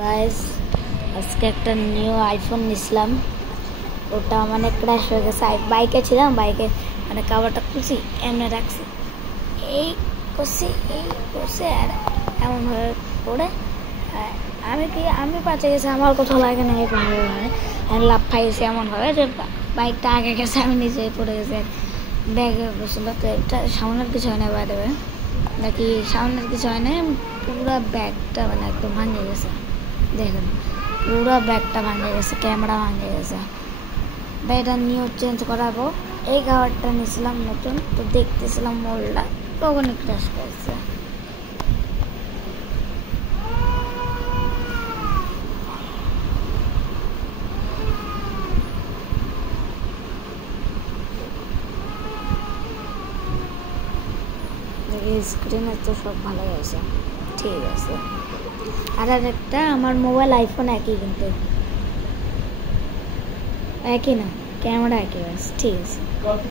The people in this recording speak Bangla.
গাইস আজকে একটা নিউ আইফোন নিছিলাম। ওটা মানে ক্র্যাশ হয়ে গেছে। বাইকে ছিলাম, বাইকে মানে কাভারটা খুলছি, এমনি রাখছি, এই করছি আর এমনভাবে পড়ে আমি পাচে গেছি। আমার কোথাও লাগে না, এরকমভাবে আমি লাভ খাইছি এমনভাবে যে বাইকটা আগে গেছে, আমি নিজে পড়ে গেছি। ব্যাগে বসছিল তো, এটা সামনের কিছু হয় না, বাই দেবে নাকি সামনের কিছু হয় না, পুরো ব্যাগটা মানে একদম ভাঙে গেছে। দেখুন পুরো ব্যাগটা ভাঙে গেছে, ক্যামেরা ভাঙে গেছে। তাই এটা নিউ চেঞ্জ করাবো। এই কাভারটা নিয়েছিলাম নতুন, তো দেখতেছিলাম মোলটা, তখনই ক্র্যাশ করছে। স্ক্রিনে তো সব ভালো হয়েছে, ঠিক আছে। আর একটা আমার মোবাইল আইফোন একই, কিন্তু একই না, ক্যামেরা একই, ঠিক আছে।